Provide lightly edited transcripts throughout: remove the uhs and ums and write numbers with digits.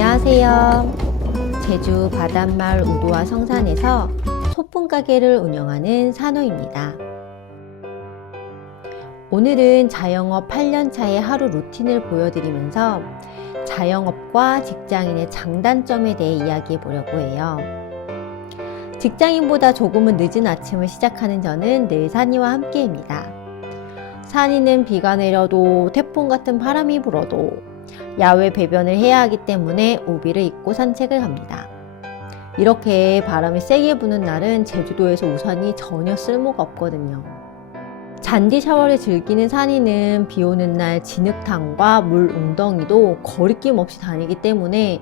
안녕하세요. 제주 바닷마을 우도와 성산에서 소품 가게를 운영하는 산호입니다. 오늘은 자영업 8년차의 하루 루틴을 보여드리면서 자영업과 직장인의 장단점에 대해 이야기해 보려고 해요. 직장인보다 조금은 늦은 아침을 시작하는 저는 늘 산이와 함께입니다. 산이는 비가 내려도 태풍 같은 바람이 불어도 야외 배변을 해야 하기 때문에 우비를 입고 산책을 합니다. 이렇게 바람이 세게 부는 날은 제주도에서 우산이 전혀 쓸모가 없거든요. 잔디 샤워를 즐기는 산이는 비 오는 날 진흙탕과 물 웅덩이도 거리낌 없이 다니기 때문에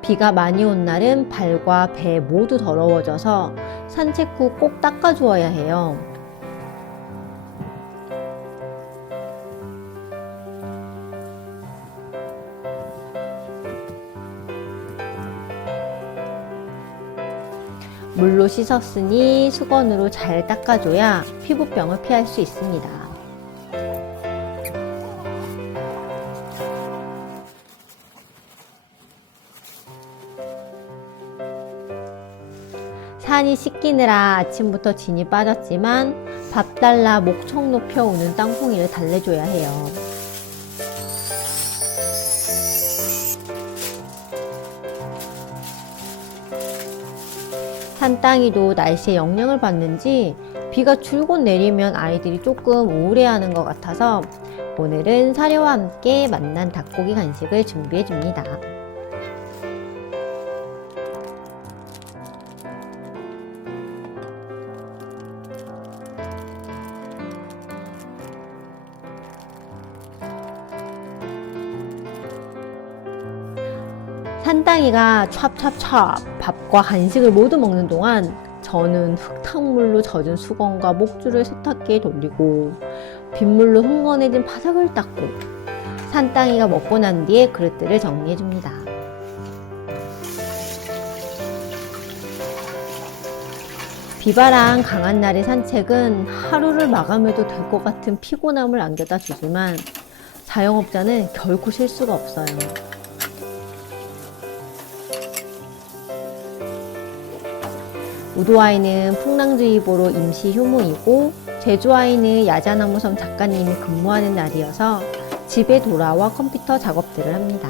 비가 많이 온 날은 발과 배 모두 더러워져서 산책 후 꼭 닦아주어야 해요. 물로 씻었으니 수건으로 잘 닦아줘야 피부병을 피할 수 있습니다. 산이 씻기느라 아침부터 진이 빠졌지만 밥 달라 목청 높여 우는 땅콩이를 달래줘야 해요. 산땅이도 날씨에 영향을 받는지 비가 줄곧 내리면 아이들이 조금 우울해하는 것 같아서 오늘은 사료와 함께 맛난 닭고기 간식을 준비해 줍니다. 산땅이가 찹찹찹 밥과 간식을 모두 먹는 동안 저는 흙탕물로 젖은 수건과 목줄을 세탁기에 돌리고 빗물로 흥건해진 바닥을 닦고 산땅이가 먹고 난 뒤에 그릇들을 정리해 줍니다. 비바람 강한 날의 산책은 하루를 마감해도 될 것 같은 피곤함을 안겨다 주지만 자영업자는 결코 쉴 수가 없어요. 우도와이는 풍랑주의보로 임시 휴무이고 제주와이는 야자나무섬 작가님이 근무하는 날이어서 집에 돌아와 컴퓨터 작업들을 합니다.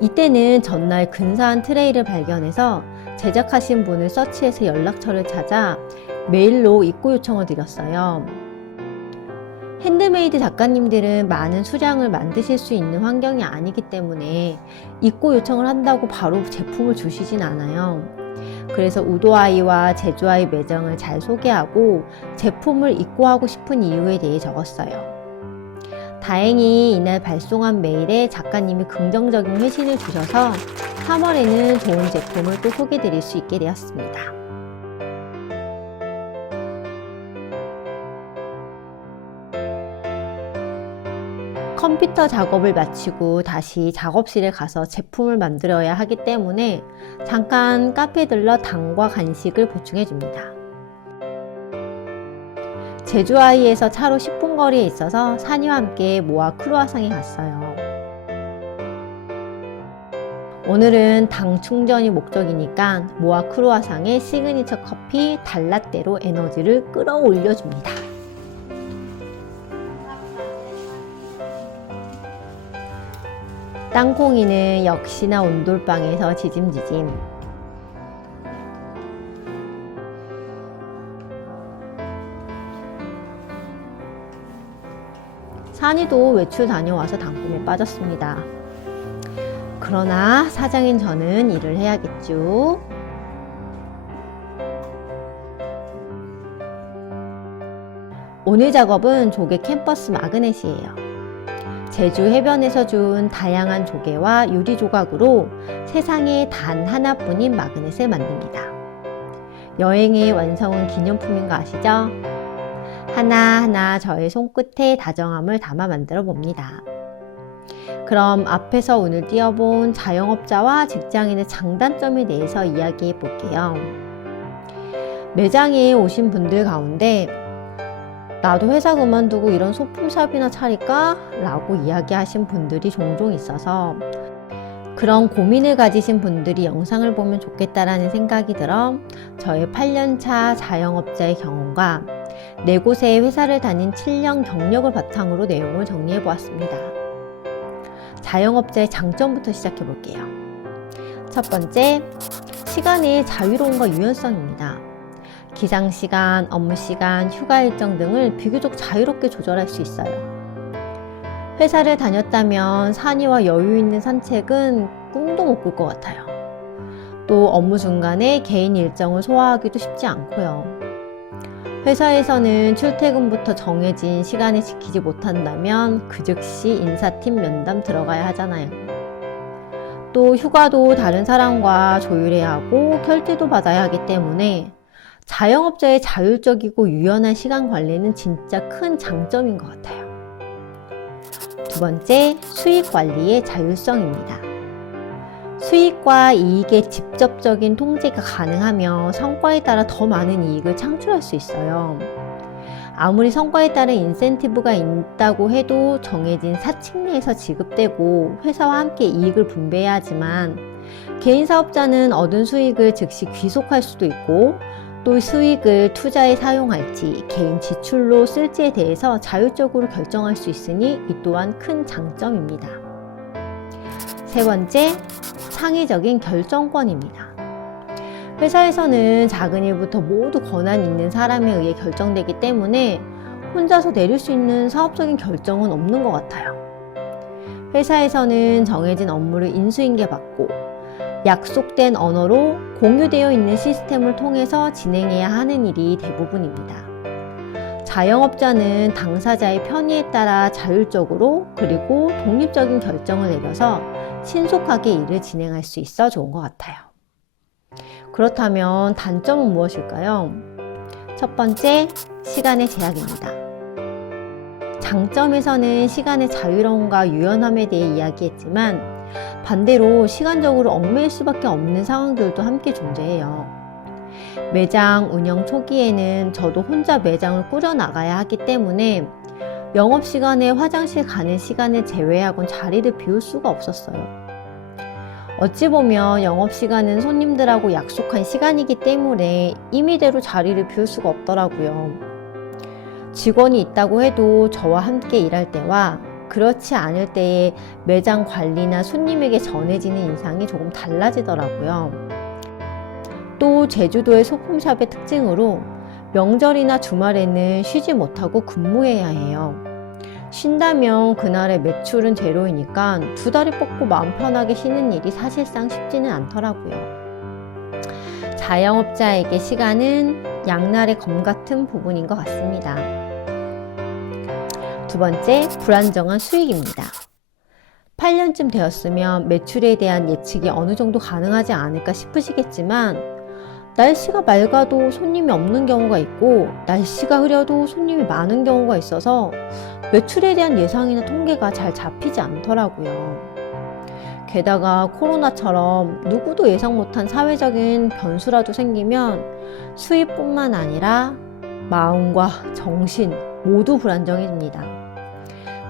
이때는 전날 근사한 트레이를 발견해서 제작하신 분을 서치해서 연락처를 찾아 메일로 입고 요청을 드렸어요. 핸드메이드 작가님들은 많은 수량을 만드실 수 있는 환경이 아니기 때문에 입고 요청을 한다고 바로 제품을 주시진 않아요. 그래서 우도아이와 제주아이 매장을 잘 소개하고 제품을 입고하고 싶은 이유에 대해 적었어요. 다행히 이날 발송한 메일에 작가님이 긍정적인 회신을 주셔서 3월에는 좋은 제품을 또 소개드릴 수 있게 되었습니다. 컴퓨터 작업을 마치고 다시 작업실에 가서 제품을 만들어야 하기 때문에 잠깐 카페에 들러 당과 간식을 보충해 줍니다. 제주아이에서 차로 10분 거리에 있어서 산이와 함께 모아 크루아상에 갔어요. 오늘은 당 충전이 목적이니까 모아 크루아상의 시그니처 커피 달라떼로 에너지를 끌어올려 줍니다. 땅콩이는 역시나 온돌방에서 지짐지짐. 산이도 외출 다녀와서 단꿈에 빠졌습니다. 그러나 사장인 저는 일을 해야겠죠. 오늘 작업은 조개 캠퍼스 마그넷이에요. 제주 해변에서 준 다양한 조개와 유리 조각으로 세상에 단 하나뿐인 마그넷을 만듭니다. 여행의 완성은 기념품인 거 아시죠? 하나하나 저의 손끝에 다정함을 담아 만들어 봅니다. 그럼 앞에서 오늘 띄워본 자영업자와 직장인의 장단점에 대해서 이야기해 볼게요. 매장에 오신 분들 가운데 나도 회사 그만두고 이런 소품샵이나 차릴까? 라고 이야기하신 분들이 종종 있어서 그런 고민을 가지신 분들이 영상을 보면 좋겠다라는 생각이 들어 저의 8년차 자영업자의 경험과 4곳의 회사를 다닌 7년 경력을 바탕으로 내용을 정리해 보았습니다. 자영업자의 장점부터 시작해 볼게요. 첫 번째, 시간의 자유로움과 유연성입니다. 기상시간, 업무시간, 휴가 일정 등을 비교적 자유롭게 조절할 수 있어요. 회사를 다녔다면 산이와 여유 있는 산책은 꿈도 못 꿀 것 같아요. 또 업무 중간에 개인 일정을 소화하기도 쉽지 않고요. 회사에서는 출퇴근부터 정해진 시간에 지키지 못한다면 그 즉시 인사팀 면담 들어가야 하잖아요. 또 휴가도 다른 사람과 조율해야 하고 결제도 받아야 하기 때문에 자영업자의 자율적이고 유연한 시간 관리는 진짜 큰 장점인 것 같아요. 두 번째, 수익 관리의 자율성입니다. 수익과 이익의 직접적인 통제가 가능하며 성과에 따라 더 많은 이익을 창출할 수 있어요. 아무리 성과에 따른 인센티브가 있다고 해도 정해진 사칙 내에서 지급되고 회사와 함께 이익을 분배해야 하지만 개인 사업자는 얻은 수익을 즉시 귀속할 수도 있고 또 수익을 투자에 사용할지 개인 지출로 쓸지에 대해서 자율적으로 결정할 수 있으니 이 또한 큰 장점입니다. 세 번째, 창의적인 결정권입니다. 회사에서는 작은 일부터 모두 권한 있는 사람에 의해 결정되기 때문에 혼자서 내릴 수 있는 사업적인 결정은 없는 것 같아요. 회사에서는 정해진 업무를 인수인계받고 약속된 언어로 공유되어 있는 시스템을 통해서 진행해야 하는 일이 대부분입니다. 자영업자는 당사자의 편의에 따라 자율적으로 그리고 독립적인 결정을 내려서 신속하게 일을 진행할 수 있어 좋은 것 같아요. 그렇다면 단점은 무엇일까요? 첫 번째, 시간의 제약입니다. 장점에서는 시간의 자유로움과 유연함에 대해 이야기했지만 반대로 시간적으로 얽매일 수밖에 없는 상황들도 함께 존재해요. 매장 운영 초기에는 저도 혼자 매장을 꾸려나가야 하기 때문에 영업시간에 화장실 가는 시간을 제외하곤 자리를 비울 수가 없었어요. 어찌 보면 영업시간은 손님들하고 약속한 시간이기 때문에 임의대로 자리를 비울 수가 없더라고요. 직원이 있다고 해도 저와 함께 일할 때와 그렇지 않을 때의 매장 관리나 손님에게 전해지는 인상이 조금 달라지더라고요. 또 제주도의 소품샵의 특징으로 명절이나 주말에는 쉬지 못하고 근무해야 해요. 쉰다면 그날의 매출은 제로이니까 두 다리 뻗고 마음 편하게 쉬는 일이 사실상 쉽지는 않더라고요. 자영업자에게 시간은 양날의 검 같은 부분인 것 같습니다. 두 번째, 불안정한 수익입니다. 8년쯤 되었으면 매출에 대한 예측이 어느 정도 가능하지 않을까 싶으시겠지만 날씨가 맑아도 손님이 없는 경우가 있고 날씨가 흐려도 손님이 많은 경우가 있어서 매출에 대한 예상이나 통계가 잘 잡히지 않더라고요. 게다가 코로나처럼 누구도 예상 못한 사회적인 변수라도 생기면 수입뿐만 아니라 마음과 정신 모두 불안정해집니다.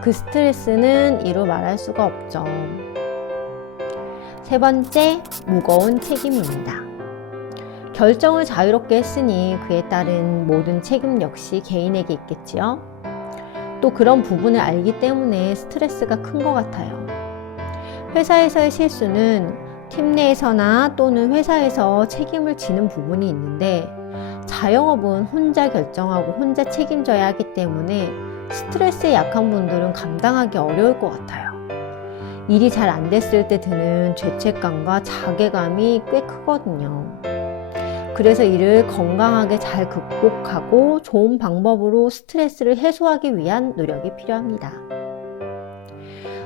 그 스트레스는 이루 말할 수가 없죠. 세 번째, 무거운 책임입니다. 결정을 자유롭게 했으니 그에 따른 모든 책임 역시 개인에게 있겠지요. 또 그런 부분을 알기 때문에 스트레스가 큰 것 같아요. 회사에서의 실수는 팀 내에서나 또는 회사에서 책임을 지는 부분이 있는데 자영업은 혼자 결정하고 혼자 책임져야 하기 때문에 스트레스에 약한 분들은 감당하기 어려울 것 같아요. 일이 잘 안 됐을 때 드는 죄책감과 자괴감이 꽤 크거든요. 그래서 이를 건강하게 잘 극복하고 좋은 방법으로 스트레스를 해소하기 위한 노력이 필요합니다.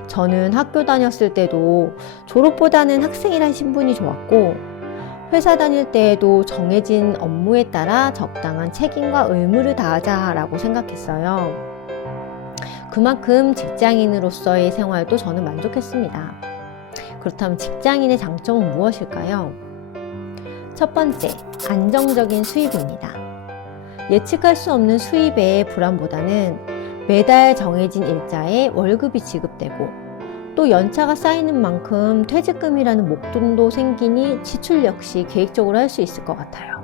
저는 학교 다녔을 때도 졸업보다는 학생이란 신분이 좋았고 회사 다닐 때에도 정해진 업무에 따라 적당한 책임과 의무를 다하자라고 생각했어요. 그만큼 직장인으로서의 생활도 저는 만족했습니다. 그렇다면 직장인의 장점은 무엇일까요? 첫 번째, 안정적인 수입입니다. 예측할 수 없는 수입의 불안보다는 매달 정해진 일자에 월급이 지급되고 또 연차가 쌓이는 만큼 퇴직금이라는 목돈도 생기니 지출 역시 계획적으로 할 수 있을 것 같아요.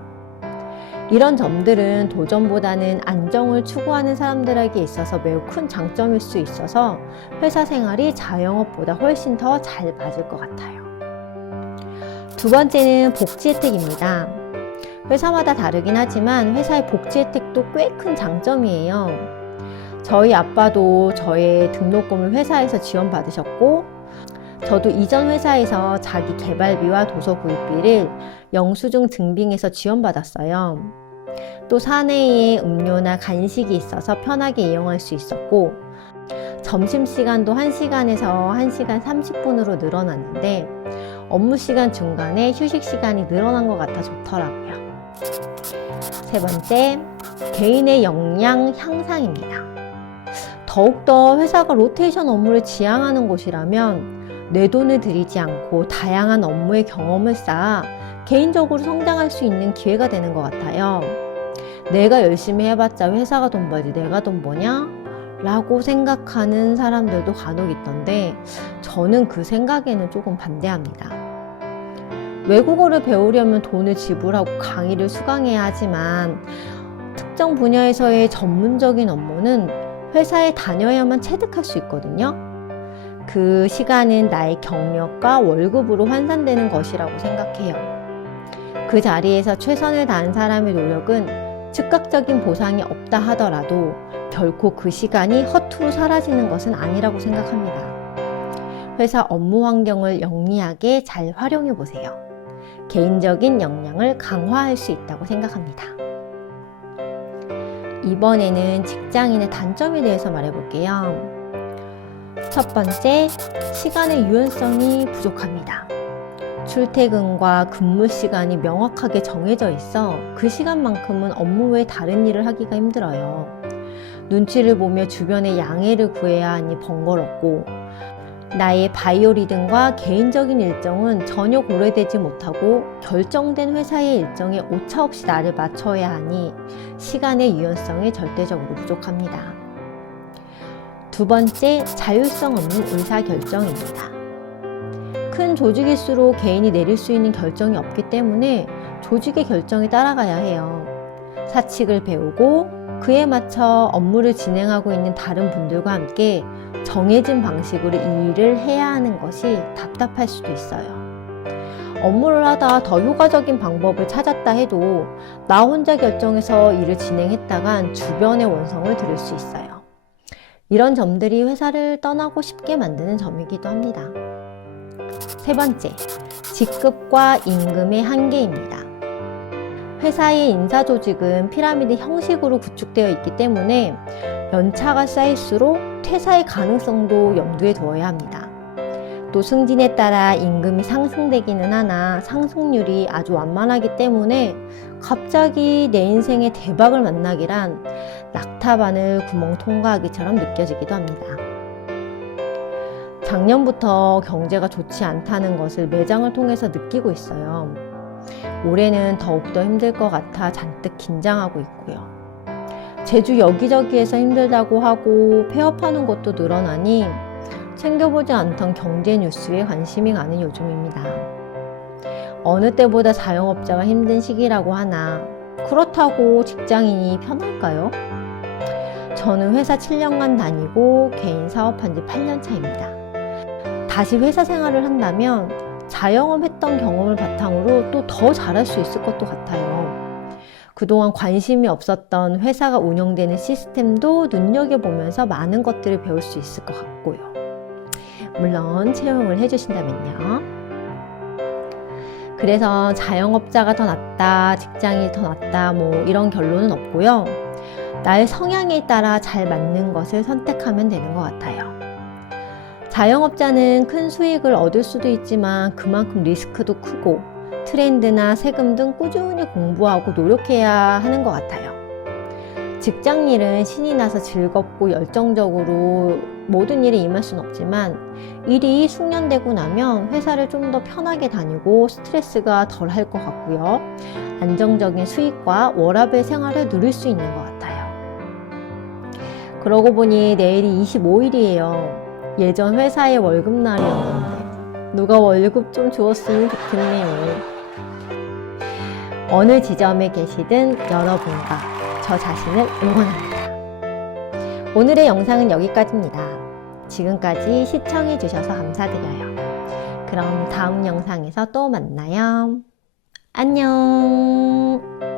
이런 점들은 도전보다는 안정을 추구하는 사람들에게 있어서 매우 큰 장점일 수 있어서 회사 생활이 자영업보다 훨씬 더 잘 맞을 것 같아요. 두 번째는 복지 혜택입니다. 회사마다 다르긴 하지만 회사의 복지 혜택도 꽤 큰 장점이에요. 저희 아빠도 저의 등록금을 회사에서 지원받으셨고 저도 이전 회사에서 자기 개발비와 도서 구입비를 영수증 증빙해서 지원받았어요. 또 사내에 음료나 간식이 있어서 편하게 이용할 수 있었고 점심시간도 1시간에서 1시간 30분으로 늘어났는데 업무시간 중간에 휴식시간이 늘어난 것 같아 좋더라고요. 세 번째, 개인의 역량 향상입니다. 더욱더 회사가 로테이션 업무를 지향하는 곳이라면 내 돈을 들이지 않고 다양한 업무의 경험을 쌓아 개인적으로 성장할 수 있는 기회가 되는 것 같아요. 내가 열심히 해봤자 회사가 돈 벌지 내가 돈 버냐? 라고 생각하는 사람들도 간혹 있던데 저는 그 생각에는 조금 반대합니다. 외국어를 배우려면 돈을 지불하고 강의를 수강해야 하지만 특정 분야에서의 전문적인 업무는 회사에 다녀야만 체득할 수 있거든요. 그 시간은 나의 경력과 월급으로 환산되는 것이라고 생각해요. 그 자리에서 최선을 다한 사람의 노력은 즉각적인 보상이 없다 하더라도 결코 그 시간이 허투루 사라지는 것은 아니라고 생각합니다. 회사 업무 환경을 영리하게 잘 활용해 보세요. 개인적인 역량을 강화할 수 있다고 생각합니다. 이번에는 직장인의 단점에 대해서 말해볼게요. 첫 번째, 시간의 유연성이 부족합니다. 출퇴근과 근무 시간이 명확하게 정해져 있어 그 시간만큼은 업무 외에 다른 일을 하기가 힘들어요. 눈치를 보며 주변에 양해를 구해야 하니 번거롭고 나의 바이오리듬과 개인적인 일정은 전혀 고려되지 못하고 결정된 회사의 일정에 오차없이 나를 맞춰야 하니 시간의 유연성이 절대적으로 부족합니다. 두 번째, 자율성 없는 의사결정입니다. 큰 조직일수록 개인이 내릴 수 있는 결정이 없기 때문에 조직의 결정에 따라가야 해요. 사칙을 배우고 그에 맞춰 업무를 진행하고 있는 다른 분들과 함께 정해진 방식으로 이 일을 해야 하는 것이 답답할 수도 있어요. 업무를 하다 더 효과적인 방법을 찾았다 해도 나 혼자 결정해서 일을 진행했다간 주변의 원성을 들을 수 있어요. 이런 점들이 회사를 떠나고 싶게 만드는 점이기도 합니다. 세 번째, 직급과 임금의 한계입니다. 회사의 인사조직은 피라미드 형식으로 구축되어 있기 때문에 연차가 쌓일수록 퇴사의 가능성도 염두에 두어야 합니다. 또 승진에 따라 임금이 상승되기는 하나 상승률이 아주 완만하기 때문에 갑자기 내 인생에 대박을 만나기란 낙타바늘 구멍 통과하기처럼 느껴지기도 합니다. 작년부터 경제가 좋지 않다는 것을 매장을 통해서 느끼고 있어요. 올해는 더욱더 힘들 것 같아 잔뜩 긴장하고 있고요. 제주 여기저기에서 힘들다고 하고 폐업하는 곳도 늘어나니 챙겨보지 않던 경제 뉴스에 관심이 가는 요즘입니다. 어느 때보다 자영업자가 힘든 시기라고 하나 그렇다고 직장인이 편할까요? 저는 회사 7년간 다니고 개인 사업한 지 8년 차입니다. 다시 회사 생활을 한다면 자영업 했던 경험을 바탕으로 또 더 잘할 수 있을 것도 같아요. 그동안 관심이 없었던 회사가 운영되는 시스템도 눈여겨보면서 많은 것들을 배울 수 있을 것 같고요. 물론 채용을 해주신다면요. 그래서 자영업자가 더 낫다, 직장이 더 낫다 이런 결론은 없고요. 나의 성향에 따라 잘 맞는 것을 선택하면 되는 것 같아요. 자영업자는 큰 수익을 얻을 수도 있지만 그만큼 리스크도 크고 트렌드나 세금 등 꾸준히 공부하고 노력해야 하는 것 같아요. 직장 일은 신이 나서 즐겁고 열정적으로 모든 일에 임할 수는 없지만 일이 숙련되고 나면 회사를 좀 더 편하게 다니고 스트레스가 덜 할 것 같고요. 안정적인 수익과 워라밸 생활을 누릴 수 있는 것 같아요. 그러고 보니 내일이 25일이에요. 예전 회사의 월급날이었는데 누가 월급 좀 주었으면 좋겠네요. 어느 지점에 계시든 여러분과 저 자신을 응원합니다. 오늘의 영상은 여기까지입니다. 지금까지 시청해주셔서 감사드려요. 그럼 다음 영상에서 또 만나요. 안녕.